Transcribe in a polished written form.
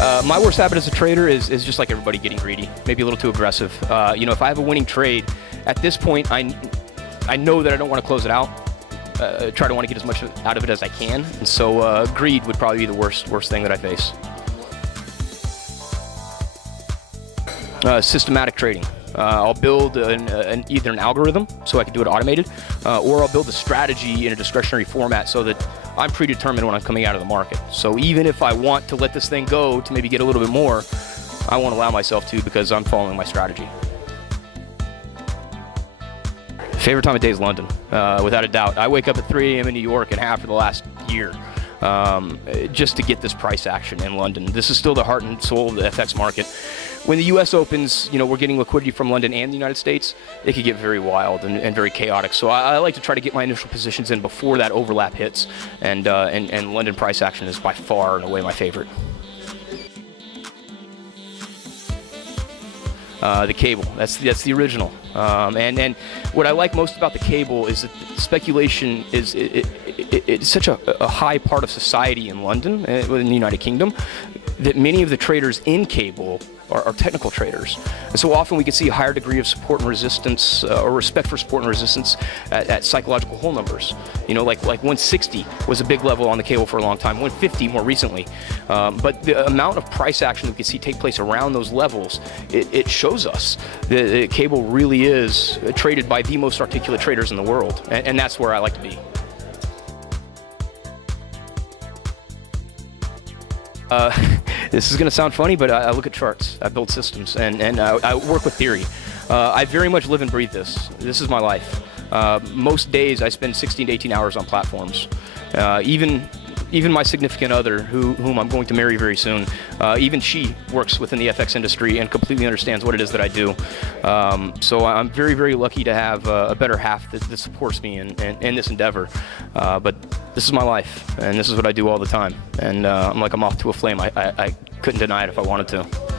My worst habit as a trader is just like everybody, getting greedy, maybe a little too aggressive. You know, if I have a winning trade, at this point, I know that I don't want to close it out. Try to want to get as much out of it as I can, and so greed would probably be the worst thing that I face. Systematic trading. I'll build either an algorithm so I can do it automated, or I'll build a strategy in a discretionary format so that I'm predetermined when I'm coming out of the market. So even if I want to let this thing go to maybe get a little bit more, I won't allow myself to, because I'm following my strategy. Favorite time of day is London, without a doubt. I wake up at 3 a.m. in New York and have for the last year, just to get this price action in London. This is still the heart and soul of the FX market. When the U.S. opens, you know, we're getting liquidity from London and the United States. It could get very wild and very chaotic. So I like to try to get my initial positions in before that overlap hits, and London price action is by far and away my favorite. The cable, that's the original. And what I like most about the cable is that speculation is it's such a high part of society in London, in the United Kingdom, that many of the traders in cable are technical traders. And so often we can see a higher degree of support and resistance, or respect for support and resistance at psychological whole numbers. You know, like 160 was a big level on the cable for a long time, 150 more recently. But the amount of price action we can see take place around those levels, it shows us that the cable really is traded by the most articulate traders in the world. And that's where I like to be. This is going to sound funny, but I look at charts, I build systems, and I work with theory. I very much live and breathe this. This is my life. Most days I spend 16 to 18 hours on platforms. Even my significant other, whom I'm going to marry very soon, even she works within the FX industry and completely understands what it is that I do. So I'm very, very lucky to have a better half that supports me in this endeavor. But this is my life, and this is what I do all the time. And I'm off to a flame. I couldn't deny it if I wanted to.